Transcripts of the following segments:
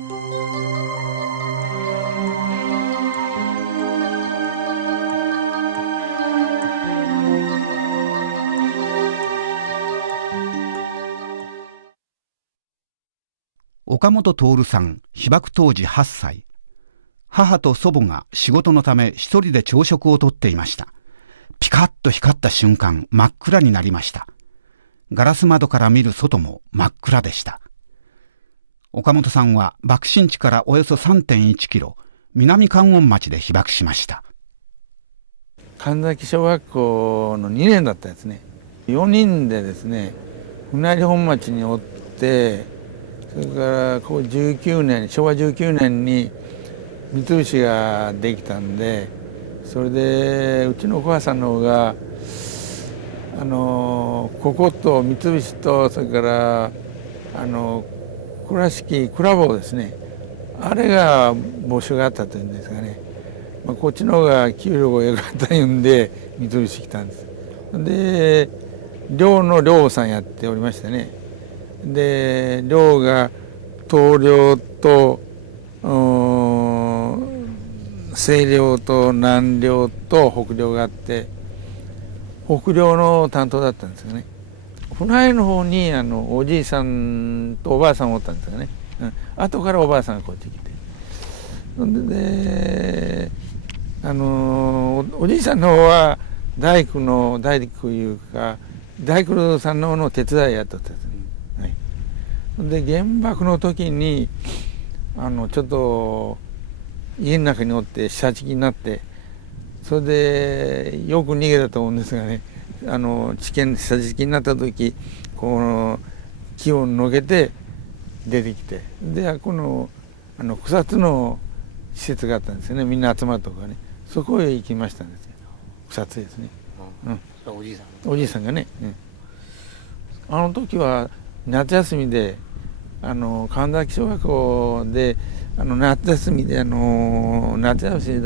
岡本徹さん、被爆当時8歳。母と祖母が仕事のため一人で朝食をとっていました。ピカッと光った瞬間、真っ暗になりました。ガラス窓から見る外も真っ暗でした。岡本さんは爆心地からおよそ 3.1 キロ、南関温町で被爆しました。神崎小学校の2年だったんですね。4人でですね、船入本町におって、それから昭和19年に三菱ができたんで、それでうちのお母さんの方がここと三菱と、それから倉敷クラボですね、あれが募集があったというんですがね、こっちの方が給料が良かったいうんで三菱来たんです。で寮の寮さんやっておりましてね、で寮が東寮と西寮と南寮と北寮があって、北寮の担当だったんですよね。船井の方におじいさんとおばあさんおったんですよね、後からおばあさんがこっち来て、でおじいさんの方は大工いうか大工さんの方の手伝いやっとったんです、で原爆の時にちょっと家の中におって下敷きになって、それでよく逃げたと思うんですがね、下敷きになった時この木をのけて出てきて、でこの草津の施設があったんですよね、みんな集まるとこがね、そこへ行きましたんですよ、草津ですね、おじいさんがね、あの時は夏休みで神崎小学校で夏休みだ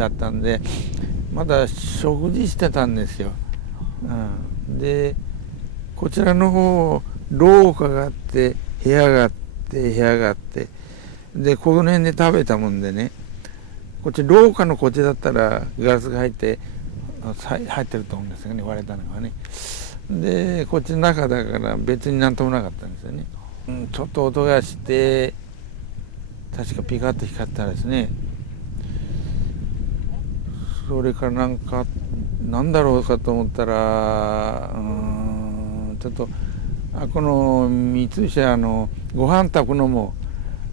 ったんで、まだ食事してたんですよ、でこちらの方廊下があって部屋があってでこの辺で食べたもんでね、こっち廊下のこっちだったらガラスが入ってると思うんですがね、割れたのがね、でこっちの中だから別になんともなかったんですよね、ちょっと音がして確かピカッと光ったらですね、それからなんだろうかと思ったらちょっとこの三菱はご飯炊くのも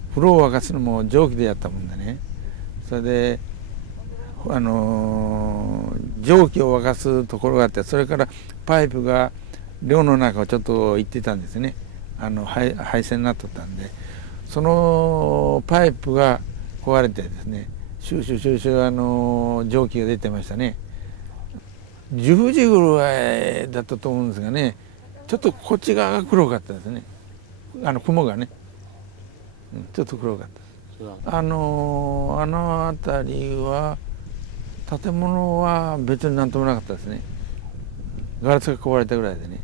風呂を沸かすのも蒸気でやったもんでね、それで蒸気を沸かすところがあって、それからパイプが寮の中をちょっと行ってたんですね、配線になっとったんで、そのパイプが壊れてですね、シューシューシューシュー蒸気が出てましたね。10時ぐらいだったと思うんですがね、ちょっとこっち側が黒かったですね、雲がね、ちょっと黒かった。あの辺りは建物は別になんともなかったですね、ガラスが壊れたぐらいでね。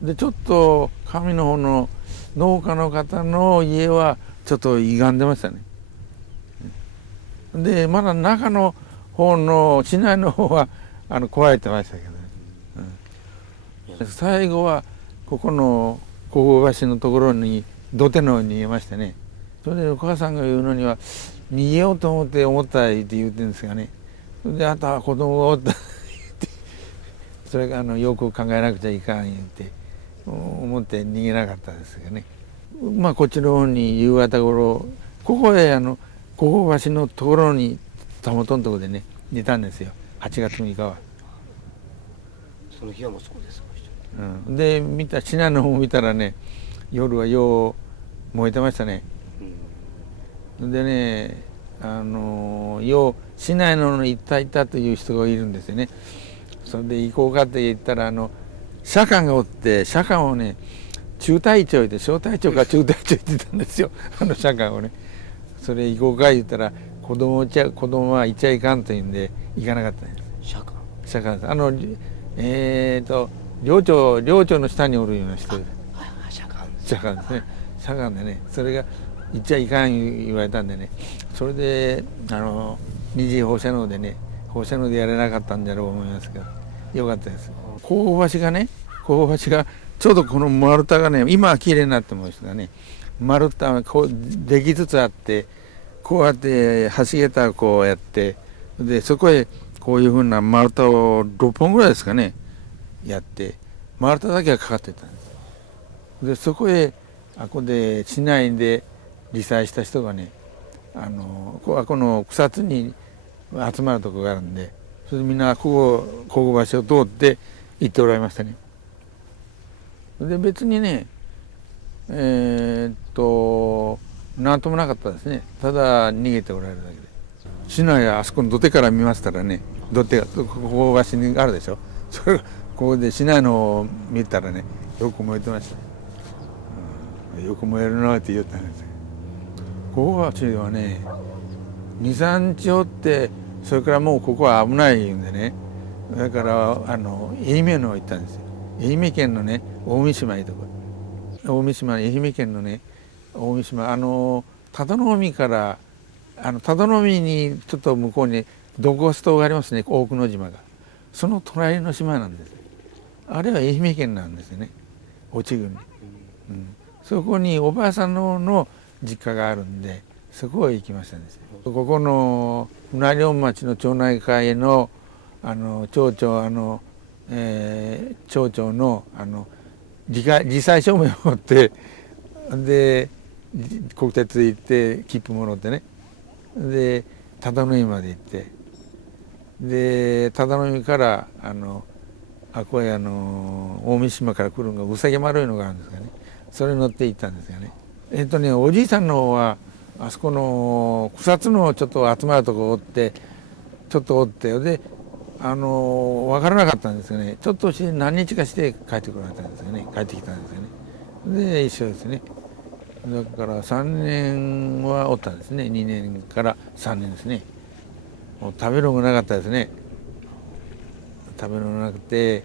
でちょっと上の方の農家の方の家はちょっと歪んでましたね。でまだ中の方の市内の方は壊れてましたけどね、最後はここの小郷橋のところに土手の方に逃げましてね、それでお母さんが言うのには逃げようと思ったって言ってるんですがね、それであとは子供がおったそれがよく考えなくちゃいかん言って思って逃げなかったですがね、こっちの方に夕方頃ここへ小郷橋のところにたもとのところでね寝たんですよ、8月6日は。その日はもうそうです、で市内の方を見たらね、夜はよう燃えてましたね、でねよう市内の行ったという人がいるんですよね。それで行こうかって言ったら社官がおって、社官をね中隊長で小隊長か中隊長言ってたんですよ社官をね。それ行こうか言ったら子供は行っちゃいかんというんで行かなかったんです。社官寮長の下におるような人で、社官ですね。社官でね、それが行っちゃいかん言われたんでね、それで二次放射能でね、放射能でやれなかったんだろうと思いますけど、よかったです。神戸橋がちょうどこの丸太がね、今は綺麗になってますがね、丸太がこうできつつあって、こうやって橋桁をこうやって、でそこへこういうふうな丸太を6本ぐらいですかねやって、丸太だけがかかってたんです。でそこへここで市内で理災した人がね、この草津に集まるところがあるんで、それでみんなここ神戸橋を通って行っておられましたね。で別にねなんともなかったですね。ただ逃げておられるだけで。市内はあそこの土手から見ましたらね、土手がここ橋にあるでしょ。それがここで市内のを見たらね、よく燃えてました、よく燃えるなって言ったんですよ。ここはね2、3日おって、それからもうここは危ないんでね、だから愛媛の方行ったんですよ。愛媛県のね大三島いうとこ、大三島、愛媛県のね大三島、忠海から忠海にちょっと向こうにドコス島がありますね、大久野島が。その隣の島なんです。あれは愛媛県なんですよね、落ち郡、そこにおばあさんの実家があるんで、そこへ行きましたんですよ。ここの船両町の町内会の町長町長の罹災証明を持って、で国鉄行って切符もらってね、で忠海まで行って、で忠海からこれ大三島から来るのがうさぎ丸いのがあるんですがね、それに乗って行ったんですがね、おじいさんの方はあそこの草津のちょっと集まるとこをちょっと追ってで分からなかったんですよね。ちょっとして何日かして帰ってこられたんですよね。帰ってきたんですよね。で一緒ですね。だから3年はおったんですね。2年から3年ですね。もう食べるのもなかったですね。食べるのもなくて、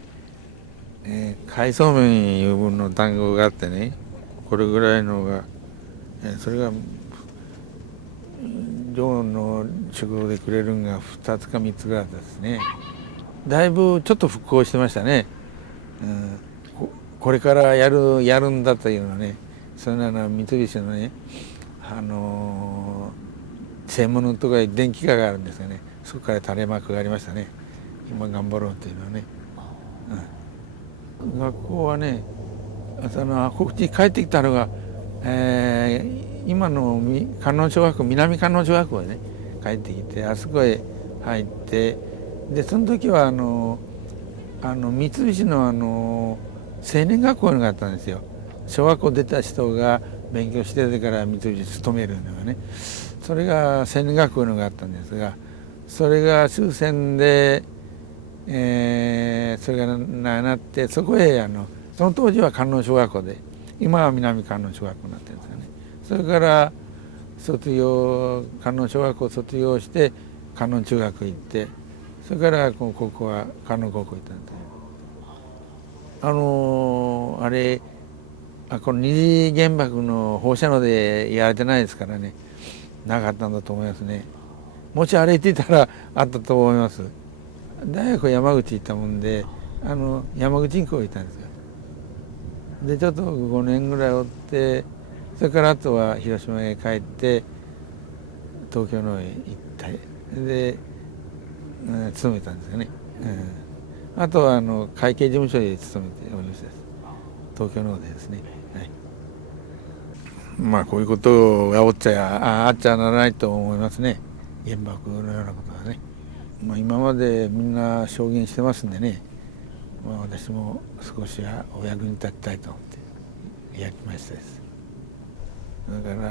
海藻麺いう分の団子があってね、これぐらいのが、それが寮の食堂でくれるのが2つか3つぐらいだったですね。だいぶちょっと復興してましたね。これからやるんだというのはね、そういうのは三菱のね、専門のところに電気化があるんですがね、そこから垂れ幕がありましたね。今頑張ろうというのはね。学校はね、こっちに帰ってきたのが、今の観音小学校、南観音小学校へね帰ってきて、あそこへ入って、でその時は三菱の青年学校があったんですよ。小学校出た人が勉強しててから三菱勤めるのがね、それが青年学校のがあったんですが、それが終戦で、それがなって、そこへその当時は観音小学校で、今は南観音小学校になってるんですよね。それから観音小学校を卒業して観音中学行って、それから高校は観音高校行ったんです。この二次原爆の放射能でやられてないですからね、なかったんだと思いますね。もし歩いていたらあったと思います。大学は山口行ったもんで、山口に行ったんですよ。でちょっと5年ぐらいおって、それからあとは広島へ帰って東京の方へ行ってで、勤めたんですよね。あとは会計事務所に勤めておりました。東京の方でですね。はい、まあこういうことがあっちゃならないと思いますね。原爆のようなことはね。まあ、今までみんな証言してますんでね、まあ、私も少しはお役に立ちたいと思ってやりましたです。だから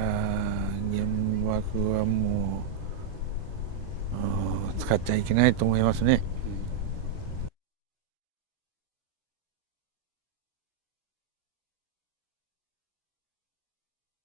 原爆はもう使っちゃいけないと思いますね。